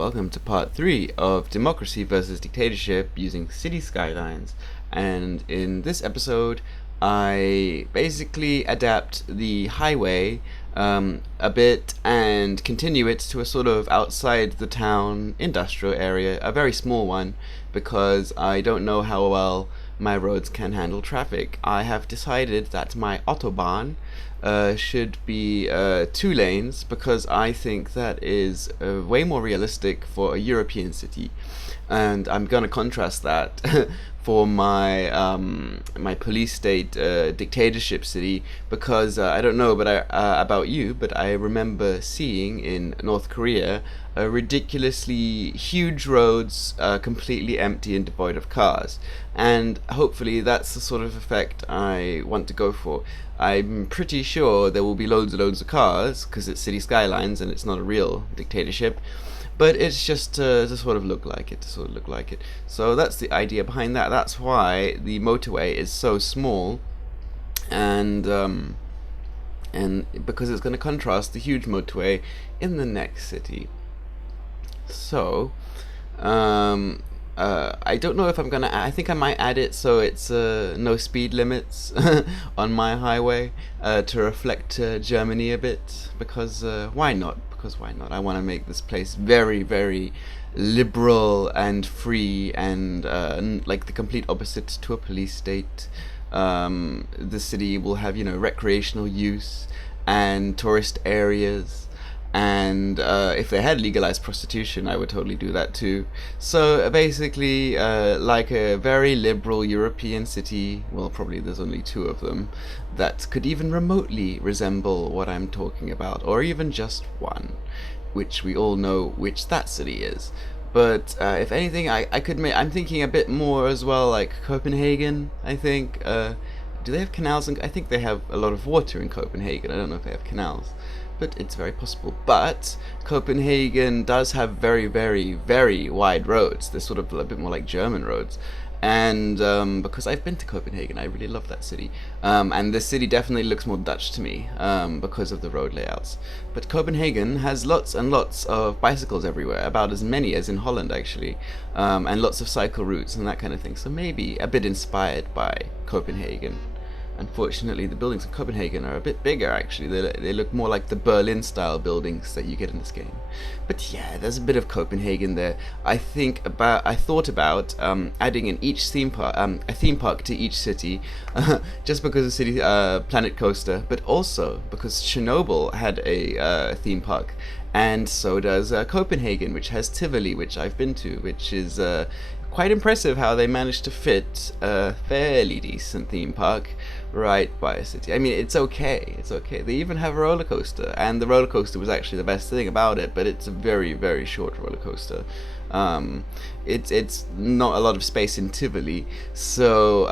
welcome to part 3 of Democracy versus Dictatorship using Cities Skylines. And in this episode, I basically adapt the highway a bit and continue it to a sort of outside the town industrial area, a very small one, because I don't know how well my roads can handle traffic. I have decided that my Autobahn should be 2 lanes because I think that is way more realistic for a European city, and I'm gonna contrast that for my police state dictatorship city because I don't know, but about you, but I remember seeing in North Korea ridiculously huge roads completely empty and devoid of cars, and hopefully that's the sort of effect I want to go for. I'm pretty sure there will be loads and loads of cars because it's City Skylines and it's not a real dictatorship, but it's just to sort of look like it, So that's the idea behind that. That's why the motorway is so small, and because it's going to contrast the huge motorway in the next city. So, I don't know if I'm gonna. I think I might add it so it's no speed limits on my highway to reflect Germany a bit. Because why not? Because why not? I want to make this place very, very liberal and free and like the complete opposite to a police state. The city will have, recreational use and tourist areas. And if they had legalized prostitution, I would totally do that too. So basically, like a very liberal European city, well, probably there's only 2 of them, that could even remotely resemble what I'm talking about, or even just one, which we all know which that city is. But if anything, I could make, I'm thinking a bit more as well, like Copenhagen, I think. Do they have canals? I think they have a lot of water in Copenhagen. I don't know if they have canals, but it's very possible. But Copenhagen does have very, very, very wide roads. They're sort of a bit more like German roads. And because I've been to Copenhagen, I really love that city. And the city definitely looks more Dutch to me because of the road layouts. But Copenhagen has lots and lots of bicycles everywhere, about as many as in Holland actually, and lots of cycle routes and that kind of thing. So maybe a bit inspired by Copenhagen. Unfortunately, the buildings in Copenhagen are a bit bigger, actually. They look more like the Berlin-style buildings that you get in this game. But yeah, there's a bit of Copenhagen there. I thought about adding in each theme park, a theme park to each city, just because of City Planet Coaster, but also because Chernobyl had a theme park. And so does Copenhagen, which has Tivoli, which I've been to, which is quite impressive how they managed to fit a fairly decent theme park right by a city. I mean, it's okay. They even have a roller coaster, and the roller coaster was actually the best thing about it, but it's a very, very short roller coaster. It's not a lot of space in Tivoli, so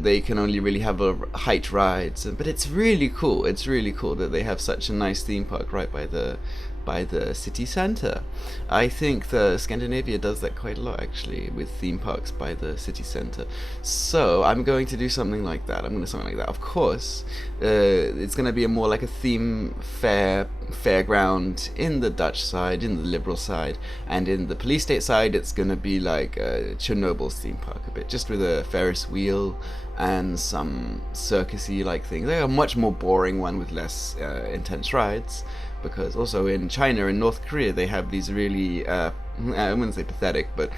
they can only really have height rides. But it's really cool. It's really cool that they have such a nice theme park right by the city center. I think Scandinavia does that quite a lot actually, with theme parks by the city center. So I'm going to do something like that. Of course, it's going to be more like a theme fairground in the Dutch side, in the liberal side, and in the police state side, it's going to be like Chernobyl's theme park a bit, just with a Ferris wheel and some circusy like things. Like a much more boring one with less intense rides. Because also in China and North Korea they have these really, I wouldn't say pathetic, but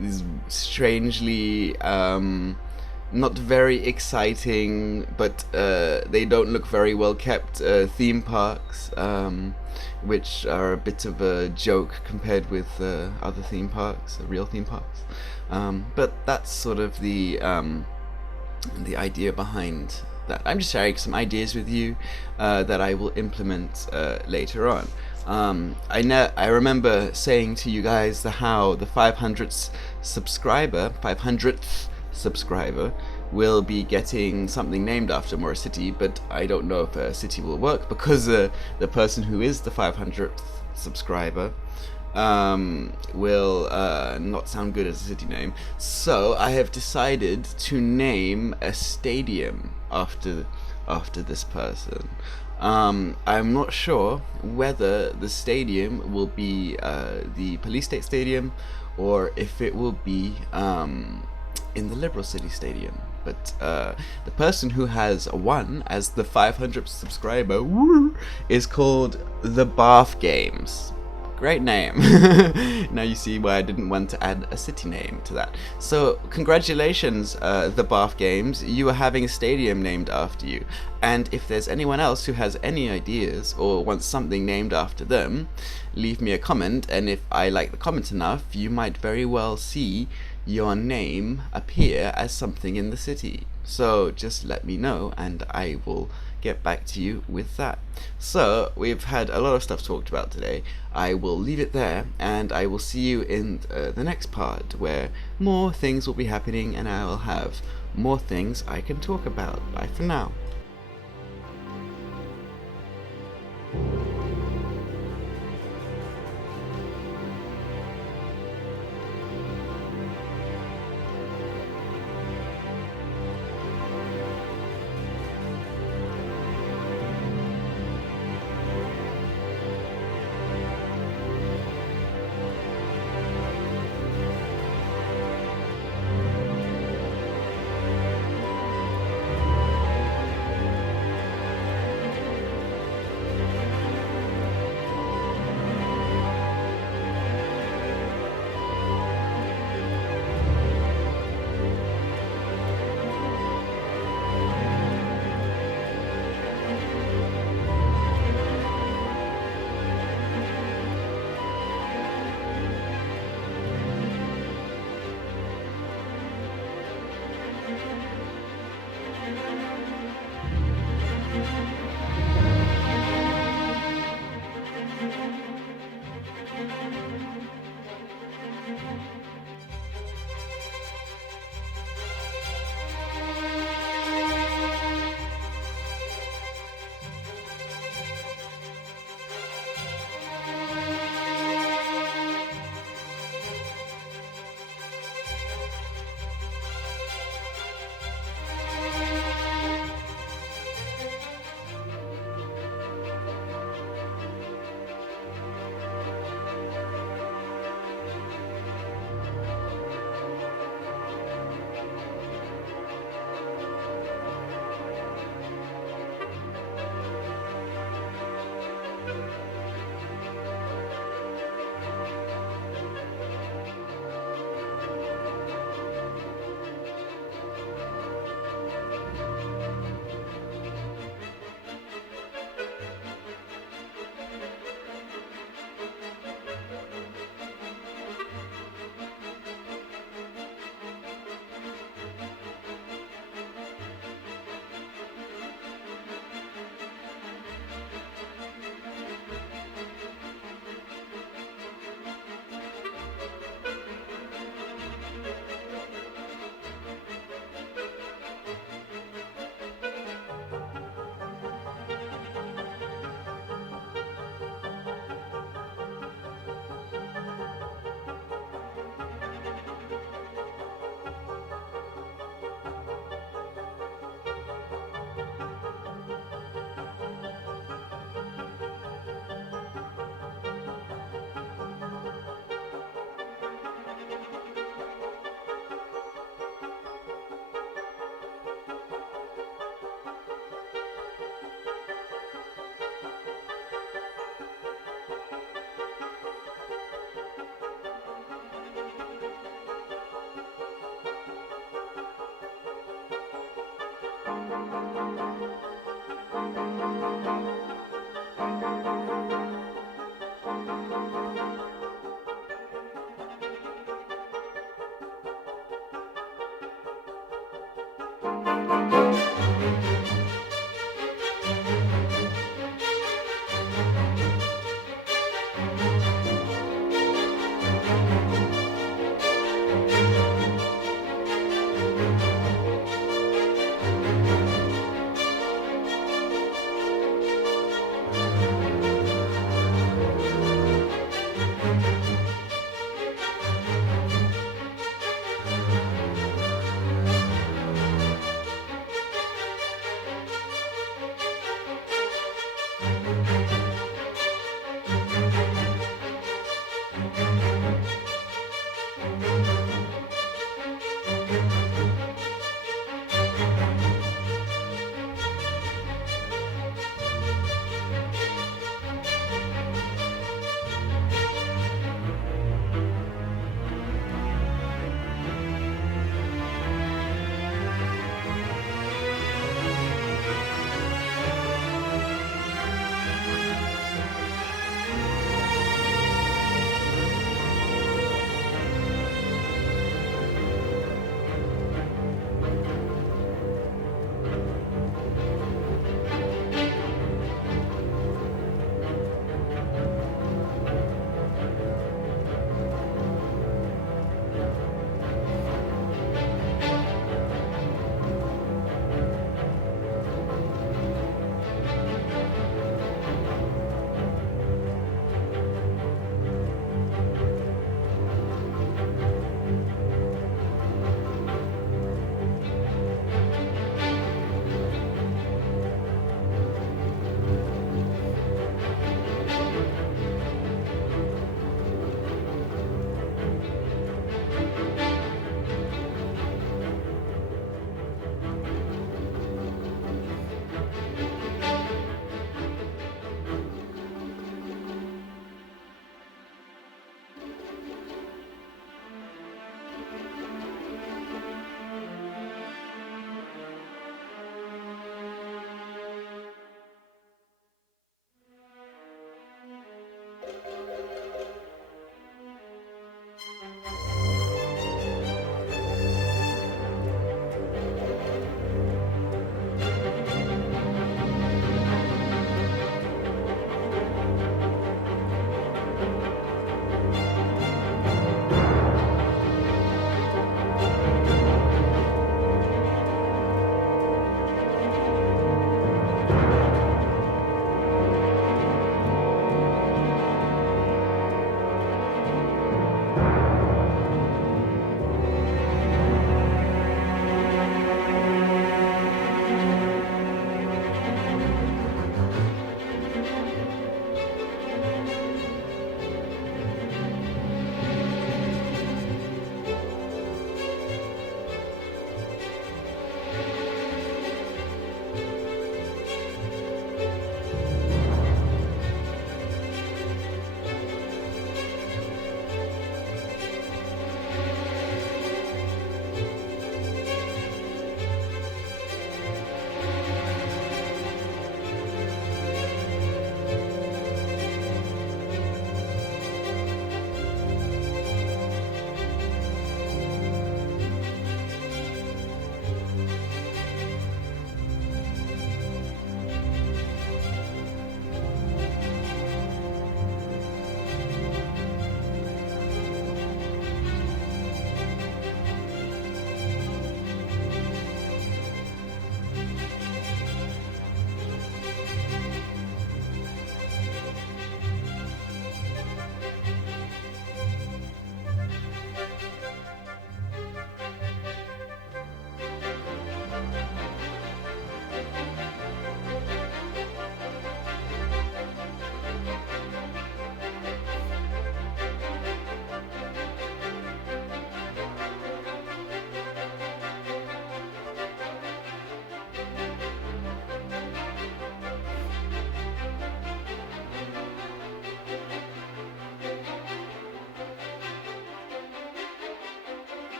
these strangely not very exciting, but they don't look very well kept theme parks, which are a bit of a joke compared with other theme parks, real theme parks. But that's sort of the idea behind that. I'm just sharing some ideas with you that I will implement later on. I remember saying to you guys how the 500th subscriber will be getting something named after him or a city, but I don't know if a city will work because the person who is the 500th subscriber will not sound good as a city name. So I have decided to name a stadium after after this person. I'm not sure whether the stadium will be the Police State Stadium or if it will be in the Liberal City Stadium. But the person who has won as the 500th subscriber is called the Bath Games. Great name. Now you see why I didn't want to add a city name to that. So congratulations, the Bath Games. You are having a stadium named after you. And if there's anyone else who has any ideas or wants something named after them, leave me a comment, and if I like the comment enough, you might very well see your name appear as something in the city. So just let me know and I will get back to you with that. So we've had a lot of stuff talked about today. I will leave it there and I will see you in the next part where more things will be happening and I will have more things I can talk about. Bye for now.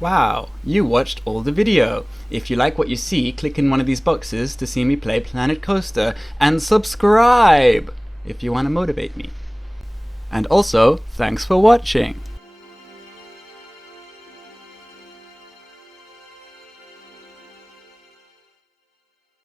Wow, you watched all the video. If you like what you see, click in one of these boxes to see me play Planet Coaster, and subscribe if you want to motivate me. And also, thanks for watching.